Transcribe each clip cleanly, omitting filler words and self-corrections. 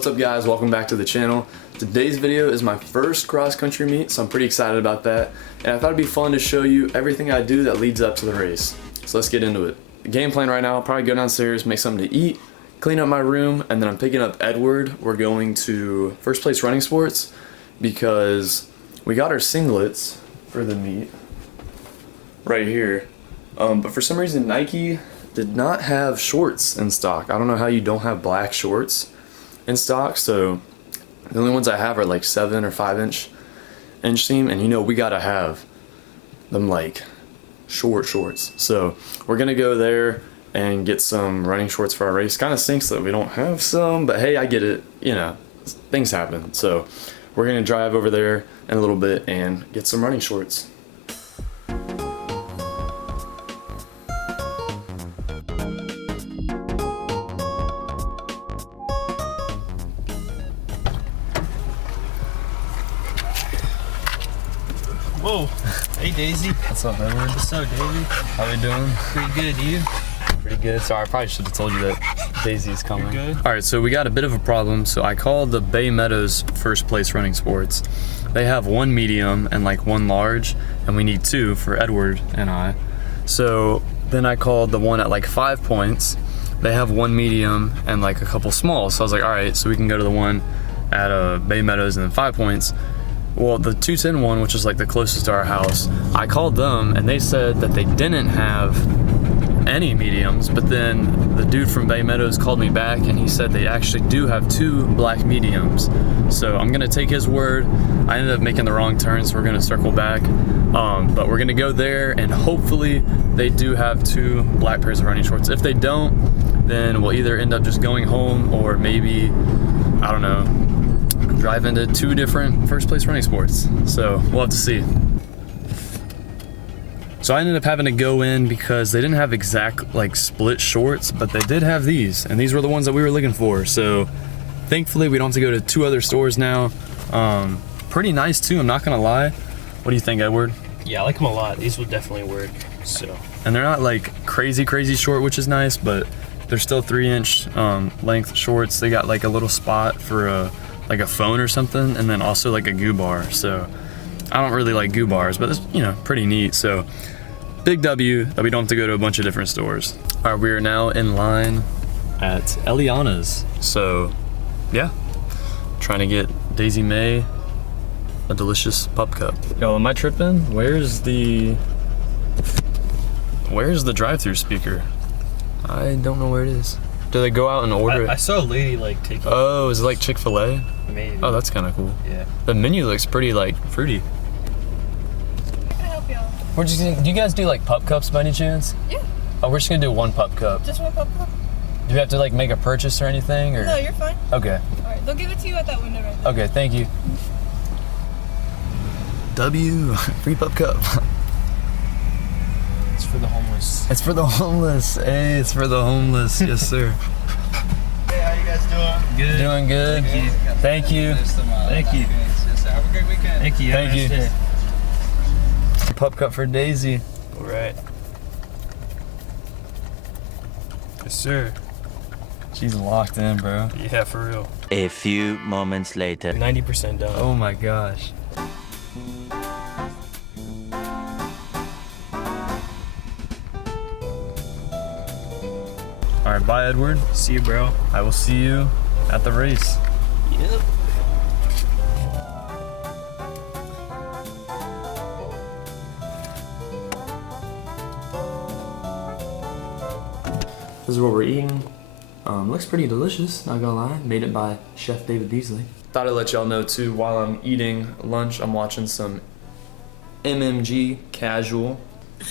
What's up guys, welcome back to the channel. Today's video is my first cross country meet, so I'm pretty excited about that. And I thought it'd be fun to show you everything I do that leads up to the race. So let's get into it. The game plan right now, I'll probably go downstairs, make something to eat, clean up my room, and then I'm picking up Edward. We're going to First Place Running Sports because we got our singlets for the meet right here. But for some reason Nike did not have shorts in stock. I don't know how you don't have black shorts in stock, so the only ones I have are like 7 or 5 inch seam, and you know we gotta have them like short shorts. So we're gonna go there and get some running shorts for our race. Kind of stinks that we don't have some, but hey, I get it, you know, things happen. So we're gonna drive over there in a little bit and get some running shorts. Whoa. Hey, Daisy. What's up, Edward? What's up, Davey? How we doing? Pretty good, you? Pretty good. Sorry, I probably should have told you that Daisy's coming. You're good? All right, so we got a bit of a problem. So I called the Bay Meadows First Place Running Sports. They have 1 medium and like 1 large, and we need 2 for Edward and I. So then I called the one at like 5 points. They have 1 medium and like a couple smalls. So I was like, all right, so we can go to the one at Bay Meadows and then 5 points. Well, the 210 one, which is like the closest to our house, I called them and they said that they didn't have any mediums, but then the dude from Bay Meadows called me back and he said they actually do have 2 black mediums. So I'm gonna take his word. I ended up making the wrong turn, so we're gonna circle back. But we're gonna go there and hopefully they do have 2 black pairs of running shorts. If they don't, then we'll either end up just going home or maybe, I don't know, drive into 2 different First Place Running Sports. So we'll have to see. So I ended up having to go in because they didn't have exact like split shorts, but they did have these, and these were the ones that we were looking for. So thankfully we don't have to go to 2 other stores now. Pretty nice too, I'm not gonna lie. What do you think, Edward? Yeah, I like them a lot. These would definitely work. So. And they're not like crazy short, which is nice, but they're still 3-inch length shorts. They got like a little spot for like a phone or something, and then also like a goo bar. So I don't really like goo bars, but it's, you know, pretty neat. So big W that we don't have to go to a bunch of different stores. All right, we are now in line at Eliana's. So yeah, trying to get Daisy May a delicious pup cup. Yo, am I tripping? Where's the drive-through speaker? I don't know where it is. Do they go out and order it? I saw a lady like taking. Oh, is it like Chick-fil-A? Maybe. Oh, that's kind of cool. Yeah. The menu looks pretty like fruity. Can I help y'all? Do you guys do like pup cups by any chance? Yeah. Oh, we're just gonna do 1 pup cup. Just 1 pup cup? Do we have to like make a purchase or anything, or? No, you're fine. Okay. Alright, they'll give it to you at that window right there. Okay, thank you. W, free pup cup. It's for the homeless. It's for the homeless. Hey, it's for the homeless. Yes, sir. Hey, how you guys doing? Good. Doing good. Thank you. Thank you. Have a great weekend. Thank you. Thank you. Have a nice day. Pup cup for Daisy. All right. Yes, sir. She's locked in, bro. Yeah, for real. A few moments later. 90% done. Oh my gosh. All right, bye, Edward. See you, bro. I will see you at the race. Yep. This is what we're eating. Looks pretty delicious, not gonna lie. Made it by Chef David Beasley. Thought I'd let y'all know too, while I'm eating lunch, I'm watching some MMG Casual.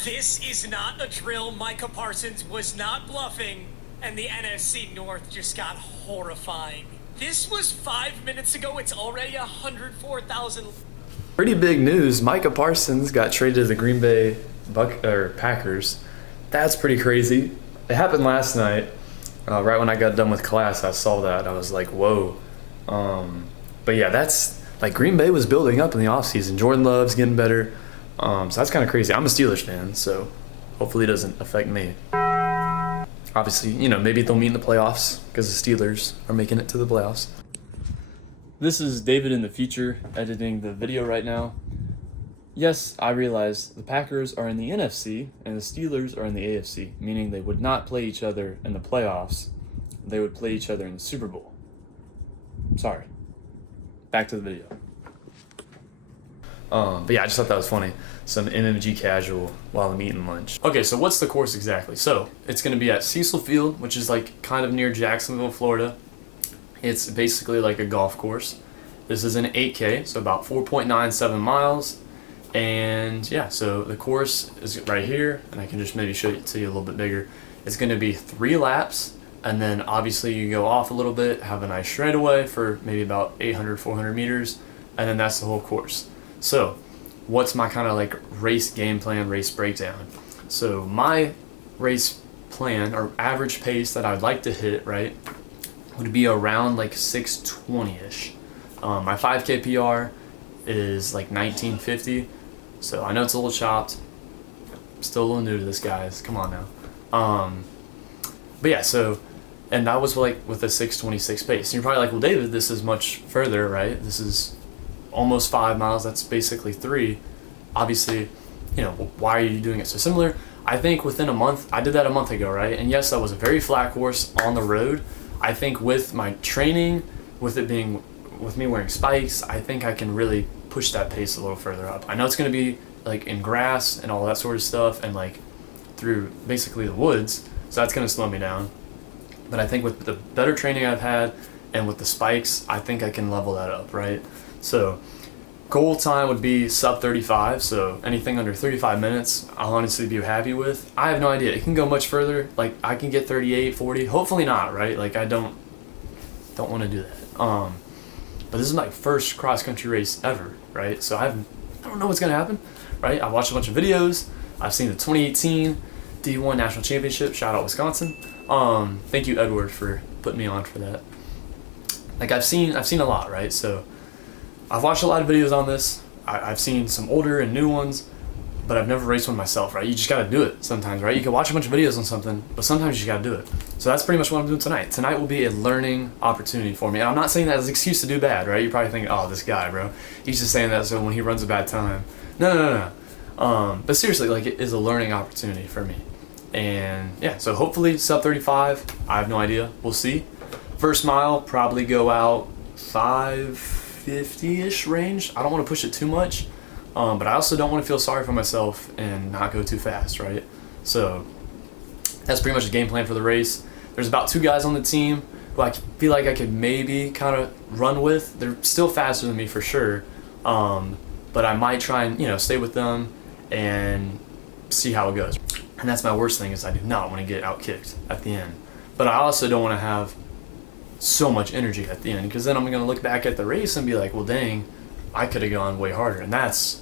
This is not a drill. Micah Parsons was not bluffing, and the NFC North just got horrifying. This was 5 minutes ago. It's already 104,000. Pretty big news. Micah Parsons got traded to the Green Bay Packers. That's pretty crazy. It happened last night. Right when I got done with class, I saw that. I was like, whoa. But yeah, that's like Green Bay was building up in the offseason. Jordan Love's getting better. So that's kind of crazy. I'm a Steelers fan, so hopefully it doesn't affect me. Obviously, you know, maybe they'll meet in the playoffs because the Steelers are making it to the playoffs. This is David in the future editing the video right now. Yes, I realize the Packers are in the NFC and the Steelers are in the AFC, meaning they would not play each other in the playoffs. They would play each other in the Super Bowl. Sorry. Back to the video. But yeah, I just thought that was funny. Some MMG casual while I'm eating lunch. Okay, so what's the course exactly? So it's going to be at Cecil Field, which is like kind of near Jacksonville, Florida. It's basically like a golf course. This is an 8K, so about 4.97 miles. And yeah, so the course is right here, and I can just maybe show it to you a little bit bigger. It's going to be 3 laps, and then obviously you go off a little bit, have a nice straightaway for maybe about 800, 400 meters, and then that's the whole course. So what's my kind of like race game plan, race breakdown? So my race plan or average pace that I'd like to hit, right, would be around like 6:20-ish. My 5K PR is like 19:50. So I know it's a little chopped. I'm still a little new to this, guys. Come on now. But yeah, so, and that was like with a 6:26 pace. And you're probably like, well, David, this is much further, right? This is almost 5 miles. That's basically 3. Obviously, you know, why are you doing it so similar? I think within a month, I did that a month ago, right? And yes, that was a very flat course on the road. I think with my training, with it being, with me wearing spikes, I think I can really push that pace a little further up. I know it's going to be like in grass and all that sort of stuff and like through basically the woods, so that's going to slow me down. But I think with the better training I've had and with the spikes, I think I can level that up, right? So goal time would be sub 35, so anything under 35 minutes I'll honestly be happy with. I have no idea. It can go much further. Like I can get 38, 40, hopefully not, right? Like I don't want to do that. But this is my first cross-country race ever, right? So I don't know what's going to happen, right? I watched a bunch of videos. I've seen the 2018 D1 National Championship. Shout out Wisconsin. Thank you, Edward, for putting me on for that. Like I've seen a lot, right? So I've watched a lot of videos on this. I've seen some older and new ones, but I've never raced one myself, right? You just got to do it sometimes, right? You can watch a bunch of videos on something, but sometimes you just got to do it. So that's pretty much what I'm doing tonight. Tonight will be a learning opportunity for me. And I'm not saying that as an excuse to do bad, right? You're probably thinking, oh, this guy, bro. He's just saying that so when he runs a bad time. No. But seriously, like it is a learning opportunity for me. And yeah, so hopefully sub 35. I have no idea. We'll see. First mile, probably go out 5:50-ish range. I don't want to push it too much. But I also don't want to feel sorry for myself and not go too fast, right? So that's pretty much the game plan for the race. There's about 2 guys on the team who I feel like I could maybe kind of run with. They're still faster than me for sure, but I might try and, you know, stay with them and see how it goes. And that's my worst thing is I do not want to get out-kicked at the end. But I also don't want to have so much energy at the end because then I'm going to look back at the race and be like, well, dang, I could have gone way harder, and that's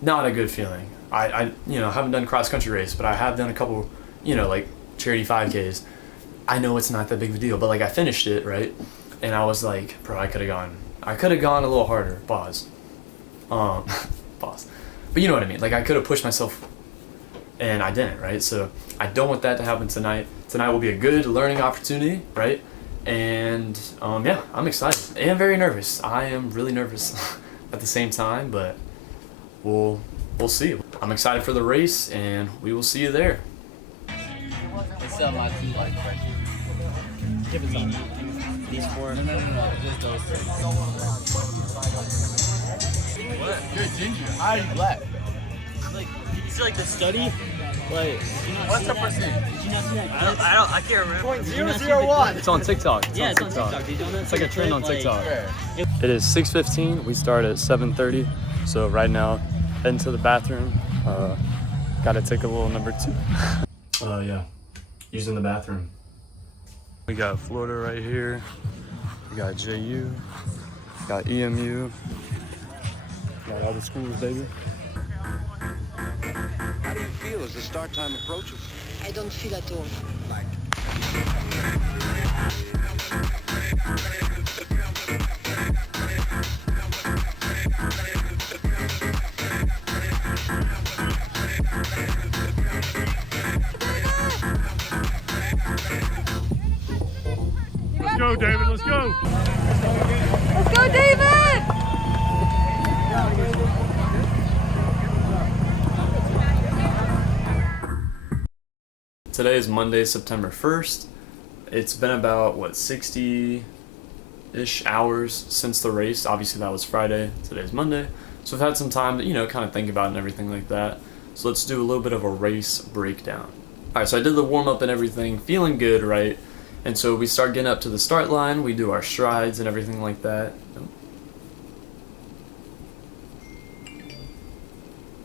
not a good feeling. I you know, haven't done cross-country race, but I have done a couple, you know, like charity 5Ks. I know it's not that big of a deal, but like I finished it, right? And I was like, bro, I could have gone a little harder. Pause. Pause. But you know what I mean? Like I could have pushed myself, and I didn't, right? So I don't want that to happen tonight. Tonight will be a good learning opportunity, right? And yeah, I'm excited and very nervous. I am really nervous at the same time, but we'll see. I'm excited for the race, and we will see you there. These 4. No. Just those 3. What? You're ginger. How are you black? Like, you see, like the study? Like, What's the percentage? Did you not see that? I can't remember. 0.001. It's on TikTok. Yeah, it's on TikTok. It's like a trend on TikTok. It is 6:15. We start at 7:30. So right now, heading to the bathroom. Gotta take a little number 2. Yeah, using the bathroom. We got Florida right here. We got JU. Got EMU. Got all the schools, baby. How do you feel as the start time approaches? I don't feel at all. Let's go, David. Let's go. Let's go, Go, David! Today is Monday, September 1st. It's been about, what, 60-ish hours since the race. Obviously that was Friday, today's Monday. So I've had some time to, you know, kind of think about it and everything like that. So let's do a little bit of a race breakdown. Alright, so I did the warm-up and everything, feeling good, right? And so we start getting up to the start line, we do our strides and everything like that.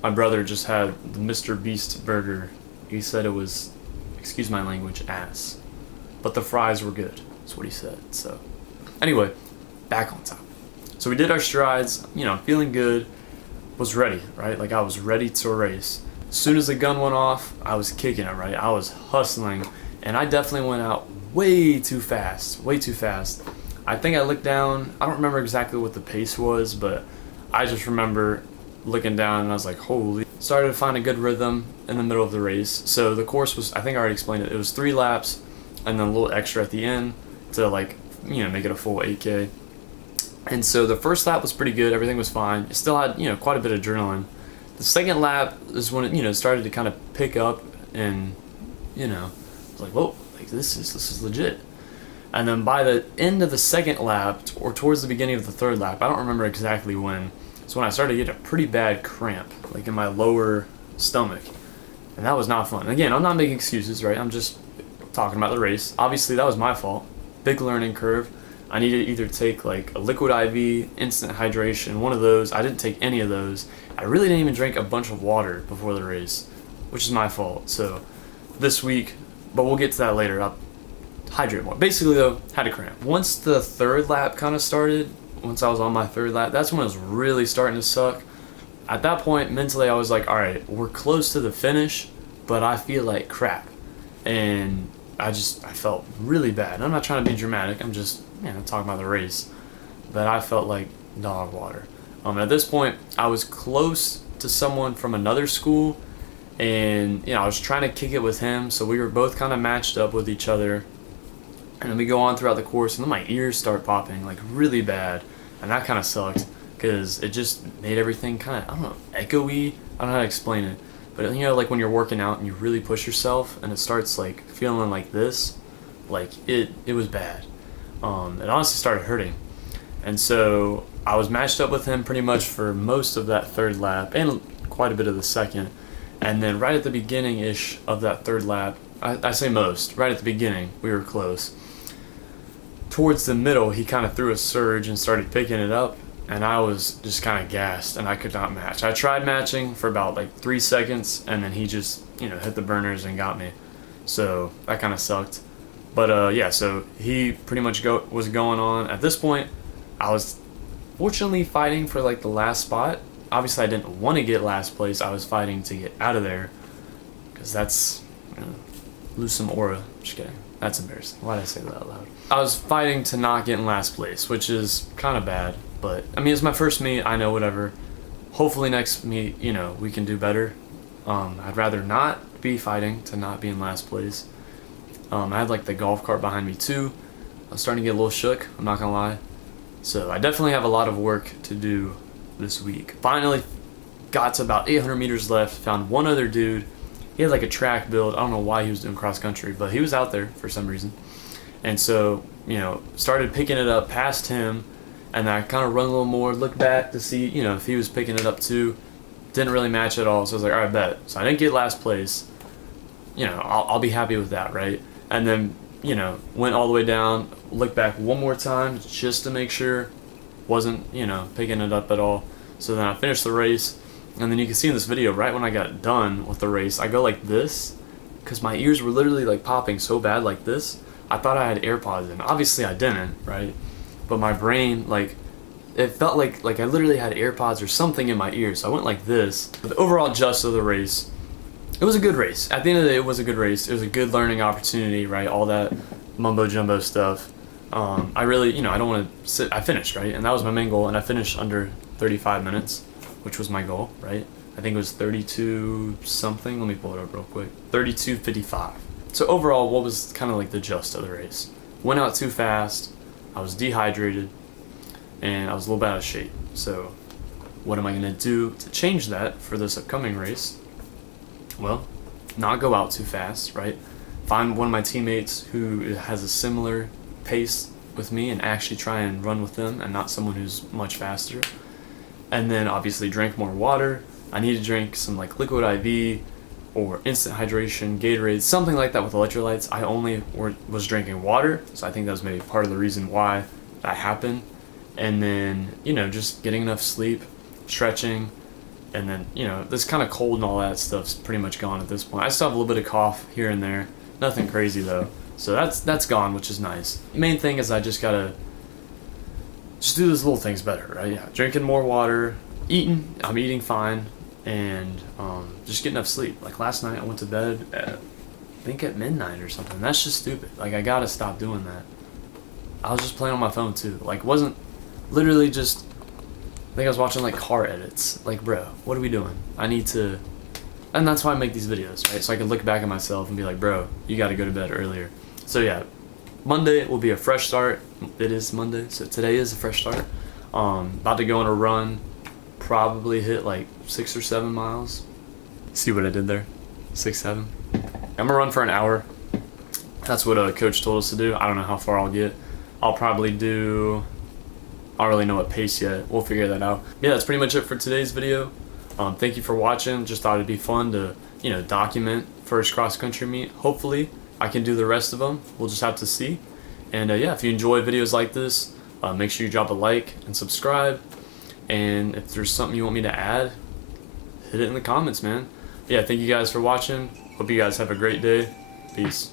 My brother just had the Mr. Beast burger. He said it was, excuse my language, ass. But the fries were good, that's what he said. So anyway, back on top. So we did our strides, you know, feeling good, was ready, right? Like I was ready to race. As soon as the gun went off, I was kicking it, right? I was hustling, and I definitely went out way too fast, way too fast. I think I looked down, I don't remember exactly what the pace was, but I just remember looking down and I was like, holy. Started to find a good rhythm in the middle of the race. So the course was, I think I already explained it, it was 3 laps and then a little extra at the end to, like, you know, make it a full 8K. And so the first lap was pretty good, everything was fine. It still had, you know, quite a bit of adrenaline. The second lap is when it, you know, started to kind of pick up, and, you know, I was like, whoa, like this is legit. And then by the end of the second lap, or towards the beginning of the third lap, I don't remember exactly when, it's when I started to get a pretty bad cramp, like in my lower stomach. And that was not fun. Again, I'm not making excuses, right? I'm just talking about the race. Obviously, that was my fault. Big learning curve. I needed to either take like a liquid IV, instant hydration, one of those. I didn't take any of those. I really didn't even drink a bunch of water before the race, which is my fault. So this week, but we'll get to that later, I'll hydrate more. Basically though, had a cramp. Once the third lap kind of started, once I was on my third lap, that's when it was really starting to suck. At that point, mentally, I was like, all right, we're close to the finish, but I feel like crap. And I felt really bad. I'm not trying to be dramatic, I'm just, you know, talking about the race. But I felt like dog water. At this point, I was close to someone from another school, and, you know, I was trying to kick it with him, so we were both kind of matched up with each other. And then we go on throughout the course, and then my ears start popping, like, really bad. And that kind of sucked, because it just made everything kind of, I don't know, echoey. I don't know how to explain it. But, you know, like when you're working out and you really push yourself, and it starts, like, feeling like this, like, it was bad. It honestly started hurting. And so I was matched up with him pretty much for most of that third lap, and quite a bit of the second. And then right at the beginning-ish of that third lap, I say most, right at the beginning, we were close. Towards the middle, he kind of threw a surge and started picking it up, and I was just kind of gassed, and I could not match. I tried matching for about like 3 seconds, and then he just, you know, hit the burners and got me. So that kind of sucked. But yeah, so he pretty much was going on. At this point, I was fortunately fighting for like the last spot. Obviously, I didn't want to get last place. I was fighting to get out of there, because that's, you know, lose some aura. Just kidding. That's embarrassing. Why did I say that out loud? I was fighting to not get in last place, which is kind of bad. But, I mean, it's my first meet. I know, whatever. Hopefully next meet, you know, we can do better. I'd rather not be fighting to not be in last place. I had, like, the golf cart behind me, too. I was starting to get a little shook, I'm not gonna lie. So, I definitely have a lot of work to do this week. Finally got to about 800 meters left, found one other dude. He had like a track build. I don't know why he was doing cross country, but he was out there for some reason. And so, you know, started picking it up past him, and then I kind of run a little more, looked back to see, you know, if he was picking it up too. Didn't really match at all, so I was like, all right, bet. So I didn't get last place. You know, I'll be happy with that, right? And then, you know, went all the way down, looked back one more time just to make sure wasn't, you know, picking it up at all. So then I finished the race, and then you can see in this video, right when I got done with the race, I go like this, because my ears were literally like popping so bad like this. I thought I had AirPods in. Obviously I didn't, right? But my brain, like, it felt like I literally had AirPods or something in my ears. So I went like this. But the overall gist of the race, it was a good race. At the end of the day, it was a good race. It was a good learning opportunity, right? All that mumbo jumbo stuff. I really, you know, I don't want to sit. I finished, right? And that was my main goal. And I finished under 35 minutes, which was my goal, right? I think it was 32 something. Let me pull it up real quick. 32:55. So overall, what was kind of like the gist of the race? Went out too fast. I was dehydrated. and I was a little bit out of shape. So what am I gonna do to change that for this upcoming race? Well, not go out too fast, right? Find one of my teammates who has a similar pace with me and actually try and run with them, and not someone who's much faster. And then obviously drink more water. I need to drink some like liquid IV or instant hydration, Gatorade, something like that with electrolytes. I only was drinking water, so I think that was maybe part of the reason why that happened. And then, you know, just getting enough sleep, stretching, and then, you know, this kind of cold and all that stuff's pretty much gone at this point. I still have a little bit of cough here and there, nothing crazy though. So that's gone, which is nice. The main thing is I just gotta just do those little things better, right? Yeah, drinking more water, I'm eating fine, and just getting enough sleep. Like last night I went to bed at, I think at midnight or something. That's just stupid. Like I gotta stop doing that. I was just playing on my phone too. Like wasn't literally just, I think I was watching like car edits. Like bro, what are we doing? I need to, and that's why I make these videos, right? So I can look back at myself and be like, bro, you gotta go to bed earlier. So yeah, Monday will be a fresh start. It is Monday, so today is a fresh start. About to go on a run, probably hit like 6 or 7 miles. See what I did there? 6, 7. I'm gonna run for an hour. That's what a coach told us to do. I don't know how far I'll get. I'll probably do, I don't really know what pace yet. We'll figure that out. Yeah, that's pretty much it for today's video. Thank you for watching. Just thought it'd be fun to, you know, document first cross country meet. Hopefully I can do the rest of them. We'll just have to see. And yeah, if you enjoy videos like this, make sure you drop a like and subscribe. And if there's something you want me to add, hit it in the comments, man. Yeah, thank you guys for watching. Hope you guys have a great day. Peace.